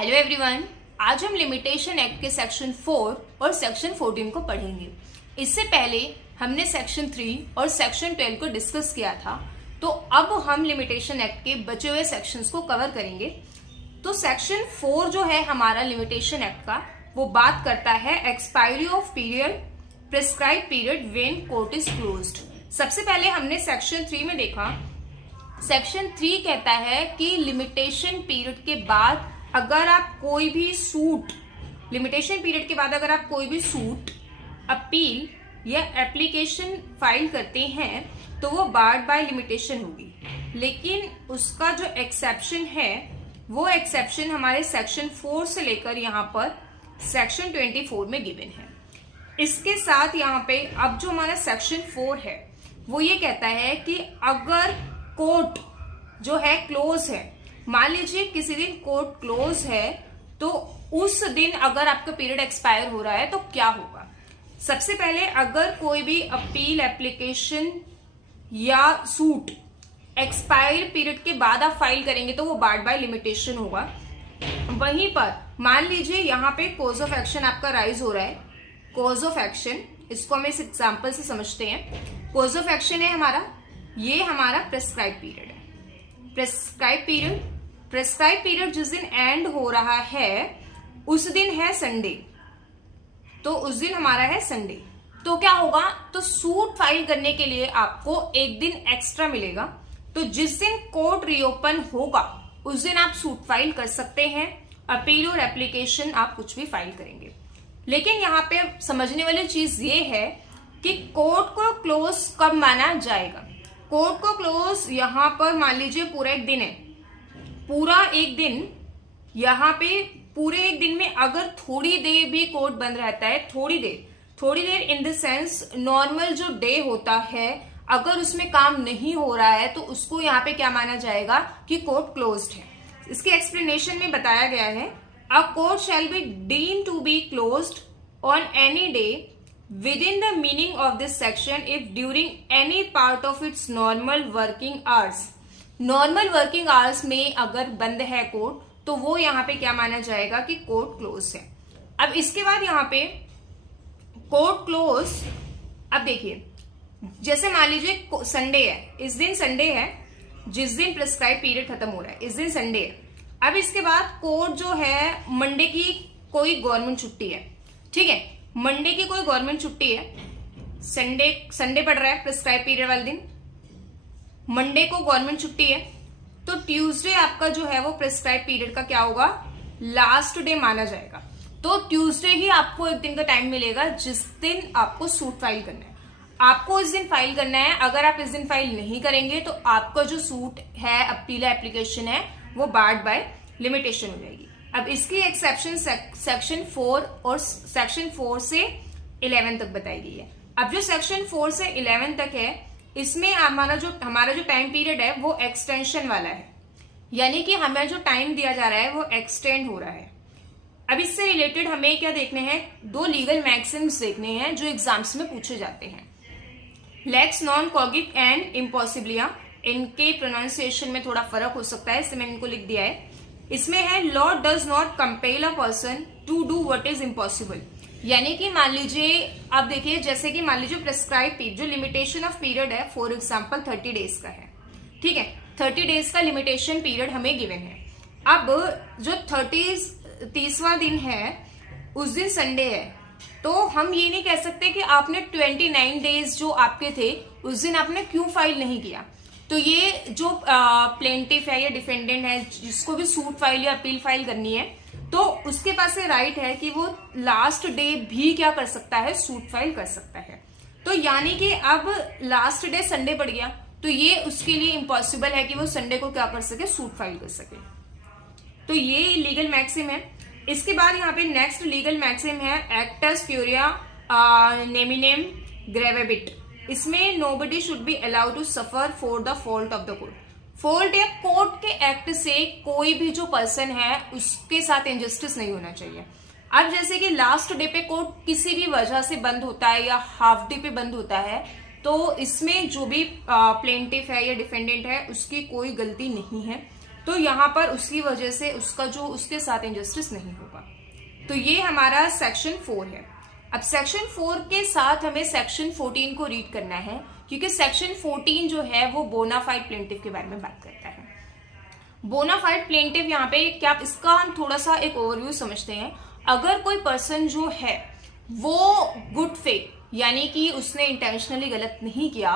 Hello everyone, आज हम limitation act के सेक्शन 4 और सेक्शन 14 को पढ़ेंगे। इससे पहले हमने सेक्शन 3 और सेक्शन 12 को डिस्कस किया था, तो अब हम लिमिटेशन एक्ट के बचे हुए सेक्शंस को कवर करेंगे। तो सेक्शन 4 जो है हमारा लिमिटेशन एक्ट का, वो बात करता है expiry of period, prescribe period when court is closed. सबसे पहले हमने सेक्शन 3 में देखा, सेक्शन 3 कहता है कि लिमिटेशन पीरियड के बाद अगर आप कोई भी सूट, लिमिटेशन पीरियड के बाद अगर आप कोई भी सूट, अपील या एप्लीकेशन फाइल करते हैं तो वो बार्ड बाय लिमिटेशन होगी। लेकिन उसका जो एक्सेप्शन है वो एक्सेप्शन हमारे सेक्शन 4 से लेकर यहाँ पर सेक्शन 24 में गिवन है। इसके साथ यहाँ पे अब जो हमारा सेक्शन 4 है वो ये कहता है कि अगर कोर्ट जो है क्लोज है, मान लीजिए किसी दिन कोर्ट क्लोज है, तो उस दिन अगर आपका पीरियड एक्सपायर हो रहा है तो क्या होगा। सबसे पहले अगर कोई भी अपील, एप्लीकेशन या सूट एक्सपायर पीरियड के बाद आप फाइल करेंगे तो वो बार्ड बाय लिमिटेशन होगा। वहीं पर मान लीजिए यहाँ पे कॉज ऑफ एक्शन आपका राइज हो रहा है। कॉज ऑफ एक्शन, इसको हम इस एग्जाम्पल से समझते हैं। कॉज ऑफ एक्शन है हमारा, ये हमारा प्रेस्क्राइब पीरियड है। प्रेस्क्राइब पीरियड जिस दिन एंड हो रहा है उस दिन है संडे, तो उस दिन हमारा है संडे। तो क्या होगा, तो सूट फाइल करने के लिए आपको एक दिन एक्स्ट्रा मिलेगा। तो जिस दिन कोर्ट रीओपन होगा उस दिन आप सूट फाइल कर सकते हैं, अपील और एप्लीकेशन आप कुछ भी फाइल करेंगे। लेकिन यहाँ पे समझने वाली चीज ये है कि कोर्ट को क्लोज कब माना जाएगा। कोर्ट को क्लोज यहाँ पर मान लीजिए पूरा एक दिन है, पूरा एक दिन, यहाँ पे पूरे एक दिन में अगर थोड़ी देर भी कोर्ट बंद रहता है, थोड़ी देर इन द सेंस नॉर्मल जो डे होता है, अगर उसमें काम नहीं हो रहा है तो उसको यहाँ पे क्या माना जाएगा कि कोर्ट क्लोज्ड है। इसके एक्सप्लेनेशन में बताया गया है, a court shall be deemed to be closed on any day within the meaning of this section if during any part of its normal working hours, normal working hours में अगर बंद है कोर्ट तो वो यहाँ पे क्या माना जाएगा कि कोर्ट क्लोज है। अब इसके बाद यहाँ पे कोर्ट क्लोज, अब देखिए जैसे मान लीजिए संडे है, इस दिन संडे है जिस दिन प्रिस्क्राइब पीरियड खत्म हो रहा है, इस दिन संडे है। अब इसके बाद कोर्ट जो है, मंडे की कोई गवर्नमेंट छुट्टी है, ठीक है, मंडे की कोई गवर्नमेंट छुट्टी है, संडे पड़ रहा है प्रिस्क्राइब पीरियड वाले दिन, मंडे को गवर्नमेंट छुट्टी है, तो ट्यूसडे आपका जो है वो प्रिस्क्राइब पीरियड का क्या होगा, लास्ट डे माना जाएगा। तो ट्यूसडे ही आपको एक दिन का टाइम मिलेगा जिस दिन आपको सूट फाइल करना है। आपको इस दिन फाइल करना है, अगर आप इस दिन फाइल नहीं करेंगे तो आपका जो सूट है, अपील एप्लीकेशन है, वो बार्ड बाय लिमिटेशन हो जाएगी। अब इसकी एक्सेप्शन सेक्शन 4 और सेक्शन 4 से 11 तक बताई गई है। अब जो सेक्शन 4 से 11 तक है, इसमें हमारा जो टाइम पीरियड है वो एक्सटेंशन वाला है, यानी कि हमें जो टाइम दिया जा रहा है वो एक्सटेंड हो रहा है। अब इससे रिलेटेड हमें क्या देखने हैं, दो लीगल मैक्सिम्स देखने हैं जो एग्जाम्स में पूछे जाते हैं। लेक्स नॉन कॉगिट एंड इम्पॉसिबलिया, इनके प्रोनाउंसिएशन में थोड़ा फर्क हो सकता है, इससे मैंने इनको लिख दिया है। इसमें है law does not compel a person to do what is impossible, यानी कि मान लीजिए, आप देखिए जैसे कि मान लीजिए प्रेस्क्राइब पीरियड, जो लिमिटेशन ऑफ पीरियड है, फॉर एग्जांपल 30 डेज का है, ठीक है, 30 डेज का लिमिटेशन पीरियड हमें गिवन है। अब जो 30वां दिन है उस दिन संडे है, तो हम ये नहीं कह सकते कि आपने 29 डेज जो आपके थे उस दिन आपने क्यों फाइल नहीं किया। तो ये जो प्लेंटिफ है या डिफेंडेंट है, जिसको भी सूट फाइल या अपील फाइल करनी है, तो उसके पास ये राइट है कि वो लास्ट डे भी क्या कर सकता है, सूट फाइल कर सकता है। तो यानी कि अब लास्ट डे संडे पड़ गया तो ये उसके लिए इम्पॉसिबल है कि वो संडे को क्या कर सके, सूट फाइल कर सके। तो ये लीगल मैक्सिम है। इसके बाद यहाँ पे नेक्स्ट लीगल मैक्सिम है एक्टस क्यूरिया नेमिनेम ग्रेवेबिट। इसमें nobody should be allowed to suffer for the fault of the court. Fault या कोर्ट के एक्ट से कोई भी जो पर्सन है उसके साथ इनजस्टिस नहीं होना चाहिए। अब जैसे कि लास्ट डे पे कोर्ट किसी भी वजह से बंद होता है या हाफ डे पे बंद होता है, तो इसमें जो भी प्लेंटिफ है या डिफेंडेंट है उसकी कोई गलती नहीं है। तो यहाँ पर उसकी वजह से उसका जो उसके साथ इंजस्टिस नहीं होगा। तो ये हमारा सेक्शन 4 है। अब सेक्शन 4 के साथ हमें सेक्शन 14 को रीड करना है, क्योंकि सेक्शन 14 जो है वो बोनाफाइड प्लेंटिफ के बारे में बात करता है। बोनाफाइड प्लेंटिफ यहाँ पे क्या, इसका हम थोड़ा सा एक ओवरव्यू समझते हैं। अगर कोई पर्सन जो है वो गुड फेथ, यानी कि उसने इंटेंशनली गलत नहीं किया,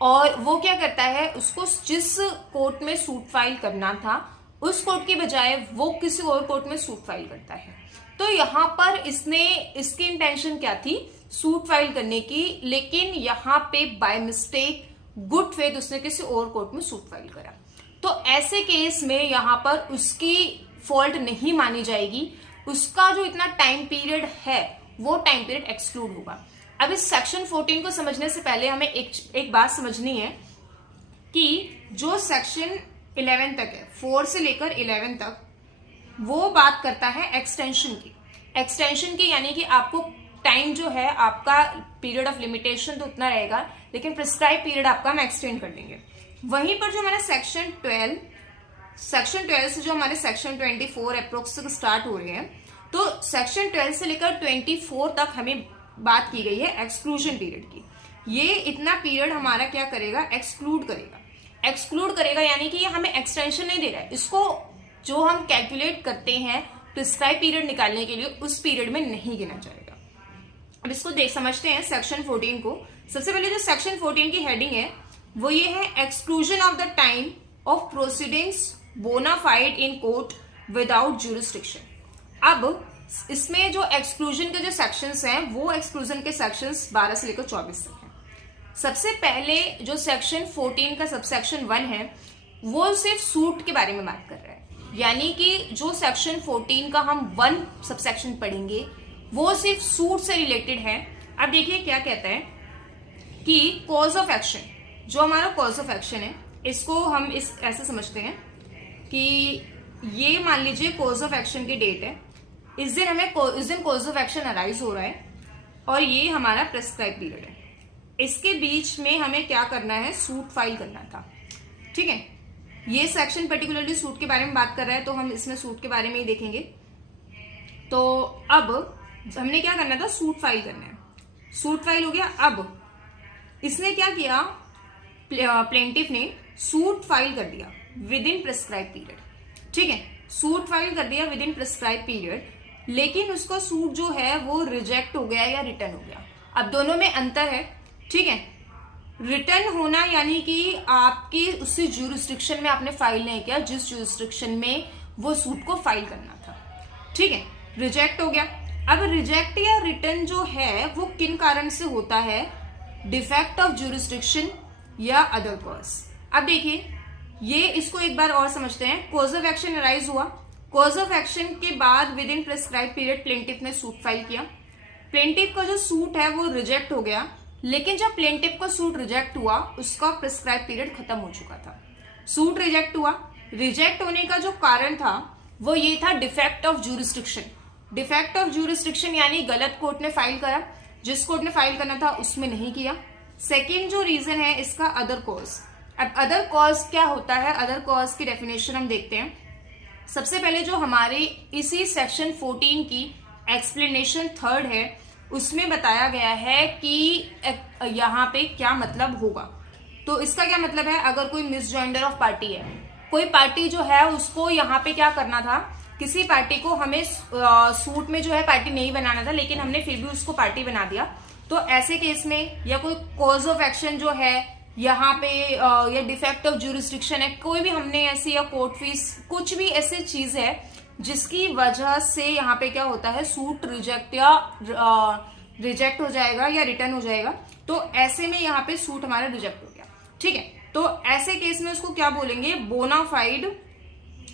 और वो क्या करता है, उसको जिस कोर्ट में सूट फाइल करना था उस कोर्ट की बजाय वो किसी और कोर्ट में सूट फाइल करता है, तो यहाँ पर इसकी इंटेंशन क्या थी, सूट फाइल करने की, लेकिन यहाँ पे बाय मिस्टेक गुड फेथ उसने किसी और कोर्ट में सूट फाइल करा। तो ऐसे केस में यहाँ पर उसकी फॉल्ट नहीं मानी जाएगी, उसका जो इतना टाइम पीरियड है वो टाइम पीरियड एक्सक्लूड होगा। अब इस सेक्शन 14 को समझने से पहले हमें एक बात समझनी है कि जो सेक्शन 11 तक है, 4 से लेकर 11 तक, वो बात करता है एक्सटेंशन की, यानी कि आपको टाइम जो है, आपका पीरियड ऑफ लिमिटेशन तो उतना रहेगा, लेकिन प्रिस्क्राइब पीरियड आपका हम एक्सटेंड कर देंगे। वहीं पर जो हमारा सेक्शन 12 से जो हमारे सेक्शन 24 अप्रोक्स स्टार्ट हो रहे हैं, तो सेक्शन 12 से लेकर 24 तक हमें बात की गई है एक्सक्लूजन पीरियड की। ये इतना पीरियड हमारा क्या करेगा, एक्सक्लूड करेगा, यानी कि ये हमें एक्सटेंशन नहीं दे रहा है। इसको जो हम कैलकुलेट करते हैं प्रिस्क्राइब पीरियड निकालने के लिए, उस पीरियड में नहीं गिना जाएगा। अब इसको समझते हैं सेक्शन 14 को। सबसे पहले जो सेक्शन 14 की हेडिंग है वो ये है, exclusion of the time of proceedings bona fide in court without jurisdiction. अब इसमें जो एक्सक्लूजन के जो सेक्शंस हैं, वो एक्सक्लूजन के सेक्शंस 12 से लेकर 24 तक हैं। सबसे पहले जो सेक्शन 14 का सबसेक्शन 1 है, वो सिर्फ सूट के बारे में बात कर रहा है, यानी कि जो सेक्शन 14 का हम 1 सबसेक्शन पढ़ेंगे वो सिर्फ सूट से रिलेटेड है। अब देखिए क्या कहता है कि कॉज ऑफ एक्शन, जो हमारा कॉज ऑफ एक्शन है, इसको हम ऐसे समझते हैं कि ये मान लीजिए कॉज ऑफ एक्शन की डेट है, इस दिन कॉज ऑफ एक्शन अराइज हो रहा है, और ये हमारा प्रेस्क्राइब पीरियड है। इसके बीच में हमें क्या करना है, सूट फाइल करना था। ठीक है, ये सेक्शन पर्टिकुलरली सूट के बारे में बात कर रहा है, तो हम इसमें सूट के बारे में ही देखेंगे। तो अब हमने क्या करना था, सूट फाइल करना है। सूट फाइल हो गया। अब इसने क्या किया, प्लेंटिफ ने सूट फाइल कर दिया विद इन प्रिस्क्राइब पीरियड। ठीक है, सूट फाइल कर दिया विद इन प्रिस्क्राइब पीरियड, लेकिन उसका सूट जो है वो रिजेक्ट हो गया या रिटर्न हो गया। अब दोनों में अंतर है। ठीक है, रिटर्न होना यानी कि आपकी उसी ज्यूरिसडिक्शन में आपने फाइल नहीं किया जिस ज्यूरिसडिक्शन में वो सूट को फाइल करना था। ठीक है, रिजेक्ट हो गया। अब रिजेक्ट या रिटर्न जो है वो किन कारण से होता है, डिफेक्ट ऑफ ज्यूरिसडिक्शन या अदर कॉज। अब देखिए, ये इसको एक बार और समझते हैं। कॉज ऑफ एक्शन अराइज हुआ, कॉज ऑफ एक्शन के बाद with in prescribe period plaintiff ने सूट फाइल किया। प्लेंटिफ का जो सूट है वो रिजेक्ट हो गया, लेकिन जब प्लेंटिफ का सूट रिजेक्ट हुआ उसका प्रिस्क्राइब पीरियड खत्म हो चुका था। सूट रिजेक्ट हुआ, रिजेक्ट होने का जो कारण था वो ये था, defect of jurisdiction. Defect of jurisdiction यानी गलत कोर्ट ने फाइल करा, जिस कोर्ट ने फाइल करना था उसमें नहीं किया। सेकेंड जो रीजन है इसका अदर कॉज। अब अदर कॉज क्या होता है, अदर कॉज की डेफिनेशन हम देखते हैं। सबसे पहले जो हमारे इसी सेक्शन 14 की एक्सप्लेनेशन 3 है, उसमें बताया गया है कि यहाँ पे क्या मतलब होगा। तो इसका क्या मतलब है, अगर कोई मिसजॉइंडर ऑफ पार्टी है, कोई पार्टी जो है उसको यहाँ पे क्या करना था, किसी पार्टी को हमें सूट में जो है पार्टी नहीं बनाना था, लेकिन हमने फिर भी उसको पार्टी बना दिया। तो ऐसे केस में, या कोई कॉज ऑफ एक्शन जो है यहाँ पे, या डिफेक्ट ऑफ ज्यूरिसडिक्शन है, कोई भी हमने ऐसी, या कोर्ट फीस, कुछ भी ऐसी चीज है जिसकी वजह से यहाँ पे क्या होता है, सूट रिजेक्ट हो जाएगा या रिटर्न हो जाएगा। तो ऐसे में यहाँ पे सूट हमारा रिजेक्ट हो गया। ठीक है, तो ऐसे केस में उसको क्या बोलेंगे,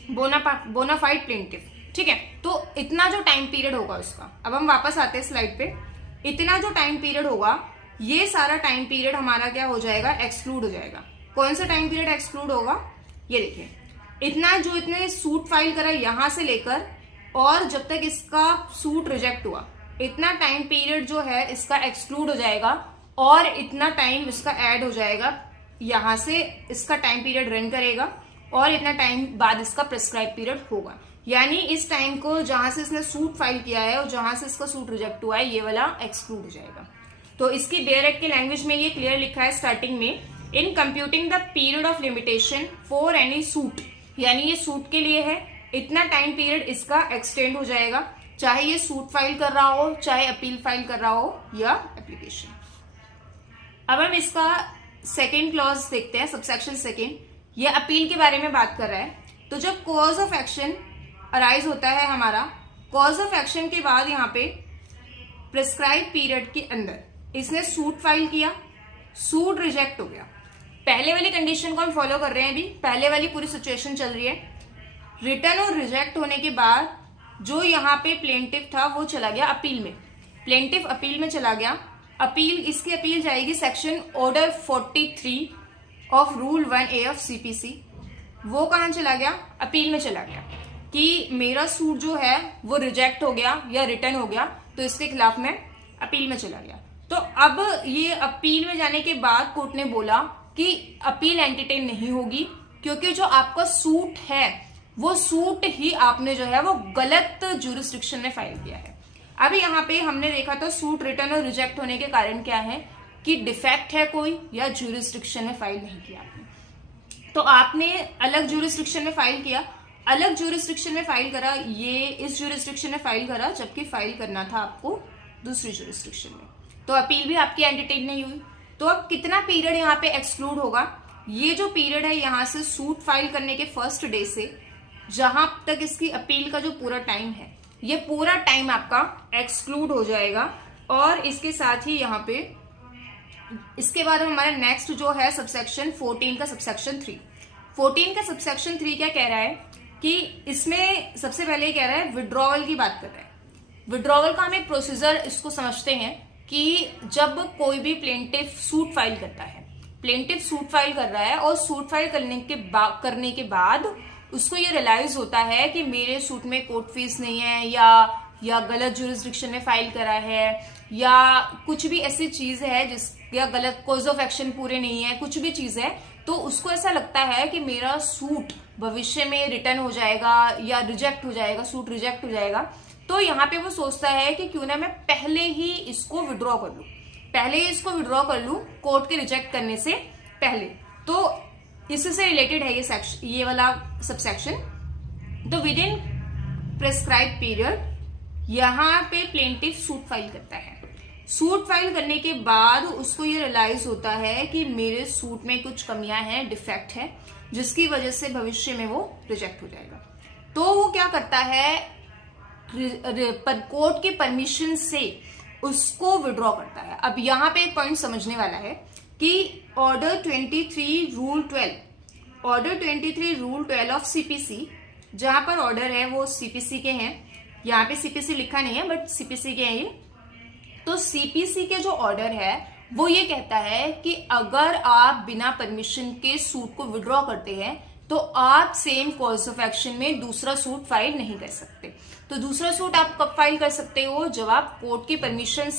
बोनाफाइड प्लेंटिफ। ठीक है, तो इतना जो टाइम पीरियड होगा उसका, अब हम वापस आते हैं स्लाइड पे, इतना जो टाइम पीरियड होगा, ये सारा टाइम पीरियड हमारा क्या हो जाएगा, एक्सक्लूड हो जाएगा। कौन सा टाइम पीरियड एक्सक्लूड होगा, ये देखिए, इतने सूट फाइल करा यहां से लेकर और जब तक इसका सूट रिजेक्ट हुआ, इतना टाइम पीरियड जो है इसका एक्सक्लूड हो जाएगा, और इतना टाइम इसका ऐड हो जाएगा, यहां से इसका टाइम पीरियड रन करेगा, और इतना टाइम बाद इसका प्रिस्क्राइब पीरियड होगा। यानी इस टाइम को जहां से इसने सूट फाइल किया है और जहां से इसका सूट रिजेक्ट हुआ है ये वाला एक्सक्लूड हो जाएगा। तो इसकी बेयर एक्ट की लैंग्वेज में ये क्लियर लिखा है स्टार्टिंग में, in computing the period of limitation for any suit, यानी ये सूट के लिए है, इतना टाइम पीरियड इसका एक्सटेंड हो जाएगा, चाहे ये सूट फाइल कर रहा हो, चाहे अपील फाइल कर रहा हो या एप्लीकेशन। अब हम इसका सेकेंड क्लॉज देखते हैं, सबसेक्शन सेकेंड। ये अपील के बारे में बात कर रहा है। तो जब कॉज ऑफ एक्शन अराइज होता है हमारा, कॉज ऑफ एक्शन के बाद यहाँ पे प्रिस्क्राइब पीरियड के अंदर इसने सूट फाइल किया, सूट रिजेक्ट हो गया। पहले वाली कंडीशन को हम फॉलो कर रहे हैं, अभी पहले वाली पूरी सिचुएशन चल रही है। रिटर्न और रिजेक्ट होने के बाद जो यहाँ पे प्लेंटिफ था वो चला गया अपील में, प्लेंटिफ अपील में चला गया। अपील, इसकी अपील जाएगी section order 43 of rule 1A of CPC। वो कहाँ चला गया? अपील में चला गया कि मेरा सूट जो है वो रिजेक्ट हो गया या रिटर्न हो गया, तो इसके खिलाफ मैं अपील में चला गया। तो अब ये अपील में जाने के बाद कोर्ट ने बोला कि अपील एंटरटेन नहीं होगी, क्योंकि जो आपका सूट है वो सूट ही आपने जो है वो गलत ज्यूरिसडिक्शन में फाइल किया है। अभी यहाँ पे हमने देखा था सूट रिटर्न और रिजेक्ट होने के कारण क्या है कि डिफेक्ट है कोई या ज्यूरिसडिक्शन में फाइल नहीं किया आपने। तो आपने अलग ज्यूरिसडिक्शन में फाइल किया, अलग ज्यूरिसडिक्शन में फाइल करा, ये इस ज्यूरिसडिक्शन में फाइल करा, जबकि फाइल करना था आपको दूसरी ज्यूरिसडिक्शन में, तो अपील भी आपकी एंटरटेन नहीं हुई। तो अब कितना पीरियड यहाँ पे एक्सक्लूड होगा? ये जो पीरियड है यहाँ से सूट फाइल करने के फर्स्ट डे से जहां तक इसकी अपील का जो पूरा टाइम है, ये पूरा टाइम आपका एक्सक्लूड हो जाएगा। और इसके साथ ही यहाँ पे इसके बाद हमारा नेक्स्ट जो है सबसेक्शन 14 का सबसेक्शन 3। 14 का सबसेक्शन 3 क्या कह रहा है कि इसमें सबसे पहले कह रहा है विड्रॉवल की बात कर रहा है। विड्रॉवल का हम एक प्रोसीजर इसको समझते हैं कि जब कोई भी प्लेंटिफ सूट फाइल करता है, प्लेंटिफ सूट फाइल कर रहा है और सूट फाइल करने के बाद उसको ये रियलाइज होता है कि मेरे सूट में कोर्ट फीस नहीं है या गलत ज्यूरिसडिक्शन में फाइल करा है या कुछ भी ऐसी चीज है जिस या गलत कॉज ऑफ एक्शन पूरे नहीं है, कुछ भी चीज है, तो उसको ऐसा लगता है कि मेरा सूट भविष्य में रिटर्न हो जाएगा या रिजेक्ट हो जाएगा, सूट रिजेक्ट हो जाएगा। तो यहाँ पे वो सोचता है कि क्यों ना मैं पहले ही इसको विड्रॉ कर लूं, पहले ही इसको विड्रॉ कर लूं कोर्ट के रिजेक्ट करने से पहले। तो इससे रिलेटेड है ये सेक्शन, ये वाला सबसेक्शन। तो विद इन प्रेस्क्राइब पीरियड यहाँ पे प्लेंटिफ सूट फाइल करता है। सूट फाइल करने के बाद उसको ये रियलाइज होता है कि मेरे सूट में कुछ कमियां हैं, डिफेक्ट है, जिसकी वजह से भविष्य में वो रिजेक्ट हो जाएगा। तो वो क्या करता है, कोर्ट की परमिशन से उसको विड्रॉ करता है। अब यहाँ पे एक पॉइंट समझने वाला है कि ऑर्डर 23 रूल 12 ऑफ CPC, जहां पर ऑर्डर है वो CPC के हैं, यहाँ पे CPC लिखा नहीं है बट CPC के हैं ये। तो CPC के जो ऑर्डर है वो ये कहता है कि अगर आप बिना परमिशन के सूट को विड्रॉ करते हैं तो आप सेम कॉज ऑफ एक्शन में दूसरा सूट फाइल नहीं कर सकते। तो दूसरा सूट आप कब फाइल कर सकते हो? जब आप कोर्ट की परमिशन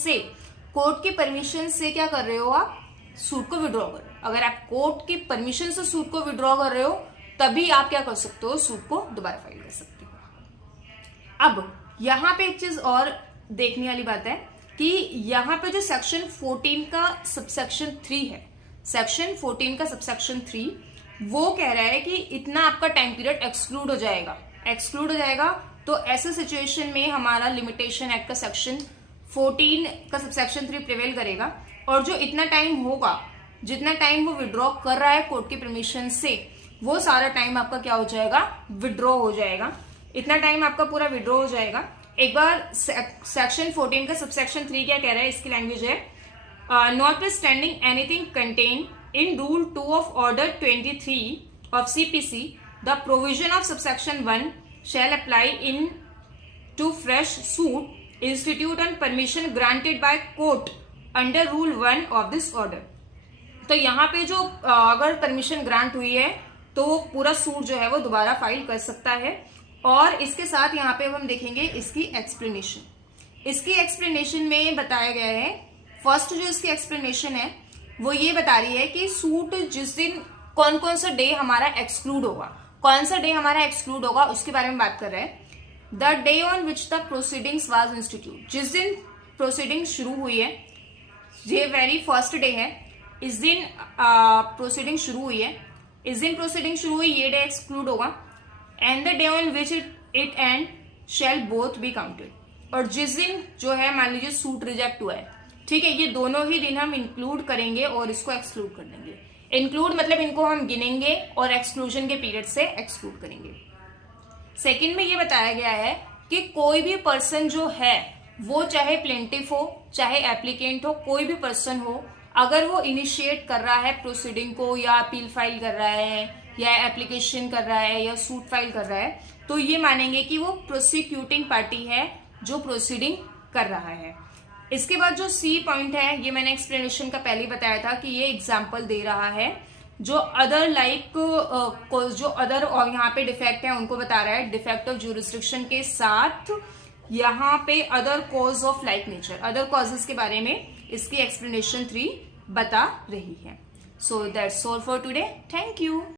से क्या कर रहे हो, आप सूट को विड्रॉ कर रहे हो। अगर आप कोर्ट की परमिशन से सूट को विड्रॉ कर रहे हो तभी आप क्या कर सकते हो, सूट को दोबारा फाइल कर सकते हो। अब यहाँ पे एक चीज और देखने वाली बात है कि यहाँ पे जो सेक्शन 14 का सबसेक्शन 3 है, सेक्शन 14 का सबसेक्शन 3 वो कह रहा है कि इतना आपका टाइम पीरियड एक्सक्लूड हो जाएगा। तो ऐसे सिचुएशन में हमारा लिमिटेशन एक्ट का सेक्शन 14 का सबसेक्शन 3 प्रिवेल करेगा और जो इतना टाइम होगा, जितना टाइम वो विड्रॉ कर रहा है कोर्ट की परमिशन से, वो सारा टाइम आपका क्या हो जाएगा, विड्रॉ हो जाएगा। इतना टाइम आपका पूरा विड्रॉ हो जाएगा। एक बार सेक्शन 14 का सबसेक्शन 3 क्या कह रहा है, इसकी लैंग्वेज है notwithstanding anything contain in Rule 2 of Order 23 of CPC, the provision of subsection 1 shall apply in to fresh suit institute and permission granted by court under Rule 1 of this order। तो यहाँ पे जो अगर permission grant हुई है तो पूरा suit जो है वो दोबारा फाइल कर सकता है। और इसके साथ यहाँ पे हम देखेंगे इसकी एक्सप्लेनेशन में बताया गया है। फर्स्ट जो इसकी एक्सप्लेनेशन है वो ये बता रही है कि सूट जिस दिन कौन कौन सा डे हमारा एक्सक्लूड होगा, कौन सा डे हमारा एक्सक्लूड होगा उसके बारे में बात कर रहे हैं। The day on which the proceedings was institute, जिस दिन प्रोसीडिंग शुरू हुई है, ये वेरी फर्स्ट डे है, इस दिन प्रोसीडिंग शुरू हुई है, इस दिन प्रोसीडिंग शुरू हुई, ये डे एक्सक्लूड होगा। And the day on which it and shall both be counted, और जिस दिन जो है मान लीजिए सूट रिजेक्ट हुआ है, ठीक है, ये दोनों ही दिन हम इंक्लूड करेंगे और इसको एक्सक्लूड कर देंगे। इंक्लूड मतलब इनको हम गिनेंगे और एक्सक्लूजन के पीरियड से एक्सक्लूड करेंगे। सेकंड में ये बताया गया है कि कोई भी पर्सन जो है वो चाहे प्लेंटिफ हो चाहे एप्लीकेंट हो, कोई भी पर्सन हो, अगर वो इनिशिएट कर रहा है प्रोसीडिंग को, या अपील फाइल कर रहा है, या एप्लीकेशन कर रहा है, या सूट फाइल कर रहा है, तो ये मानेंगे कि वो प्रोसिक्यूटिंग पार्टी है जो प्रोसीडिंग कर रहा है। इसके बाद जो सी पॉइंट है, ये मैंने एक्सप्लेनेशन का पहले बताया था कि ये एग्जाम्पल दे रहा है, जो अदर जो अदर और यहाँ पे डिफेक्ट है उनको बता रहा है। डिफेक्ट ऑफ ज्यूरिसडिक्शन के साथ यहाँ पे other cause of like nature, other causes के बारे में इसकी एक्सप्लेनेशन 3 बता रही है। So that's all for today, thank you.